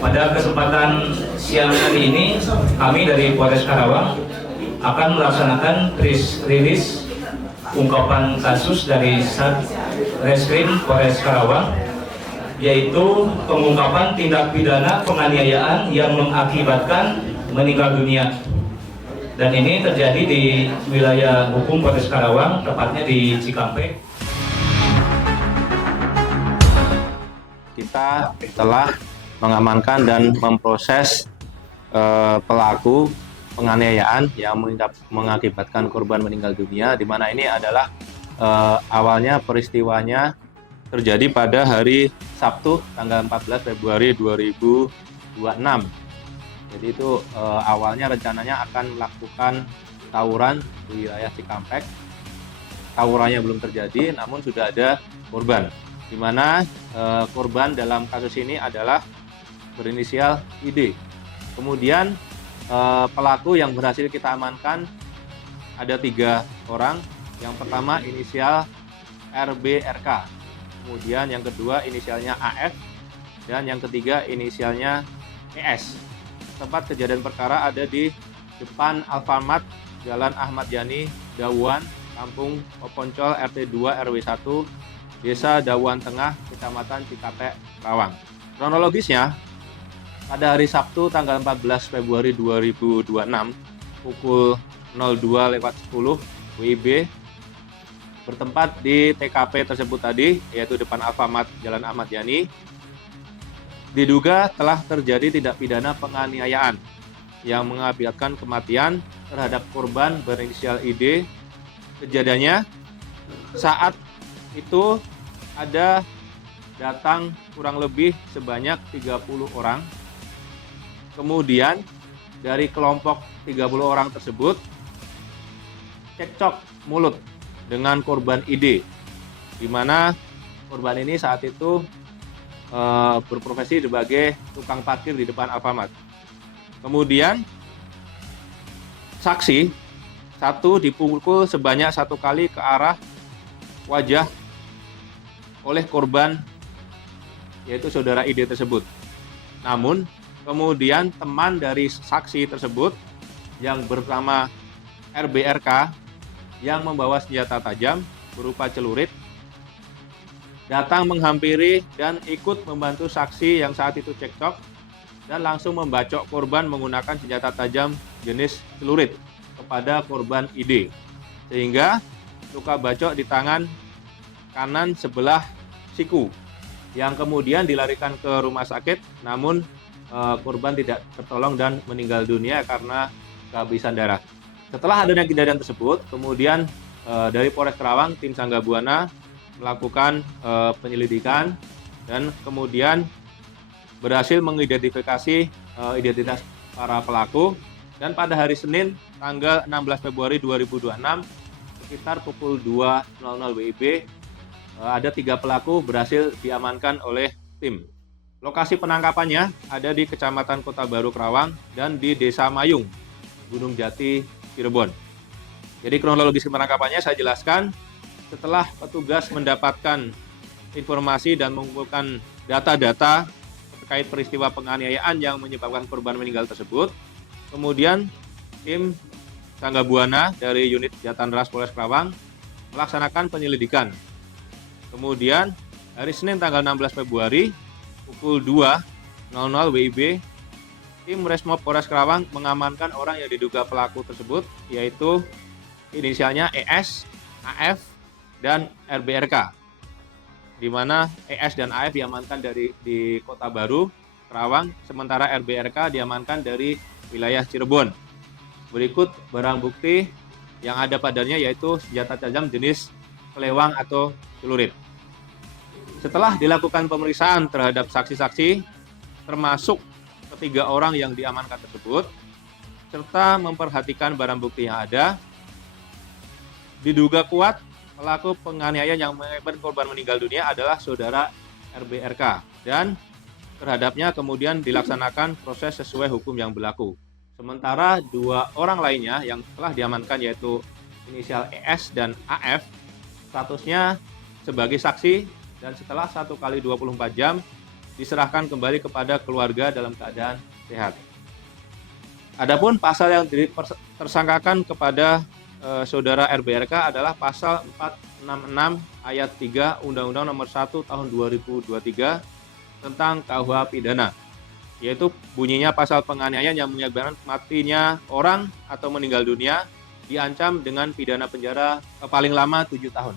Pada kesempatan siang hari ini, kami dari Polres Karawang akan melaksanakan press release ungkapan kasus dari Satreskrim Polres Karawang, yaitu pengungkapan tindak pidana penganiayaan yang mengakibatkan meninggal dunia. Dan ini terjadi di wilayah hukum Polres Karawang, tepatnya di Cikampek. Kita telah mengamankan dan memproses pelaku penganiayaan yang mengakibatkan korban meninggal dunia, di mana ini adalah awalnya peristiwanya terjadi pada hari Sabtu tanggal 14 Februari 2026. Jadi itu awalnya rencananya akan melakukan tawuran di wilayah Cikampek. Tawurannya belum terjadi, namun sudah ada korban, di mana korban dalam kasus ini adalah berinisial ID. Kemudian pelaku yang berhasil kita amankan ada 3 orang. Yang pertama inisial RBRK, kemudian yang kedua inisialnya AF, dan yang ketiga inisialnya ES. Tempat kejadian perkara ada di depan Alfamart Jalan Ahmad Yani, Dawuan, Kampung Poponcol, RT 2 RW 1, Desa Dawuan Tengah, Kecamatan Cikampek, Karawang. Kronologisnya, pada hari Sabtu tanggal 14 Februari 2026 pukul 02.10 WIB bertempat di TKP tersebut tadi, yaitu depan Alfamart Jalan Ahmad Yani, diduga telah terjadi tindak pidana penganiayaan yang mengakibatkan kematian terhadap korban berinisial ID. Kejadiannya saat itu ada datang kurang lebih sebanyak 30 orang. Kemudian dari kelompok 30 orang tersebut cekcok mulut dengan korban ID, di mana korban ini saat itu berprofesi sebagai tukang parkir di depan Alfamart. Kemudian saksi satu dipukul sebanyak 1 kali ke arah wajah oleh korban, yaitu saudara ID tersebut. Namun kemudian teman dari saksi tersebut yang bernama RBRK yang membawa senjata tajam berupa celurit datang menghampiri dan ikut membantu saksi yang saat itu cekcok dan langsung membacok korban menggunakan senjata tajam jenis celurit kepada korban ID, sehingga luka bacok di tangan kanan sebelah siku yang kemudian dilarikan ke rumah sakit, namun korban tidak tertolong dan meninggal dunia karena kehabisan darah. Setelah adanya kejadian tersebut, kemudian dari Polres Karawang, tim Sangga Buana melakukan penyelidikan dan kemudian berhasil mengidentifikasi identitas para pelaku, dan pada hari Senin tanggal 16 Februari 2026 sekitar pukul 2.00 WIB ada 3 pelaku berhasil diamankan oleh tim. Lokasi penangkapannya ada di Kecamatan Kota Baru Karawang dan di Desa Mayung, Gunung Jati, Cirebon. Jadi kronologis penangkapannya saya jelaskan. Setelah petugas mendapatkan informasi dan mengumpulkan data-data terkait peristiwa penganiayaan yang menyebabkan korban meninggal tersebut, kemudian tim Sangga Buana dari unit Jatanras Polres Karawang melaksanakan penyelidikan. Kemudian hari Senin tanggal 16 Februari pukul 2.00 WIB, tim Resmob Polres Karawang mengamankan orang yang diduga pelaku tersebut, yaitu inisialnya ES, AF, dan RBRK, di mana ES dan AF diamankan di Kota Baru Karawang, sementara RBRK diamankan dari wilayah Cirebon. Berikut barang bukti yang ada padanya, yaitu senjata tajam jenis kelewang atau celurit. Setelah dilakukan pemeriksaan terhadap saksi-saksi, termasuk ketiga orang yang diamankan tersebut, serta memperhatikan barang bukti yang ada, diduga kuat pelaku penganiayaan yang menyebabkan korban meninggal dunia adalah saudara RBRK, dan terhadapnya kemudian dilaksanakan proses sesuai hukum yang berlaku. Sementara 2 orang lainnya yang telah diamankan, yaitu inisial ES dan AF, statusnya sebagai saksi, dan setelah 1 kali 24 jam diserahkan kembali kepada keluarga dalam keadaan sehat. Adapun pasal yang tersangkakan kepada saudara RBRK adalah pasal 466 ayat 3 Undang-Undang Nomor 1 Tahun 2023 tentang KUH pidana, yaitu bunyinya pasal penganiayaan yang mengakibatkan matinya orang atau meninggal dunia diancam dengan pidana penjara paling lama 7 tahun.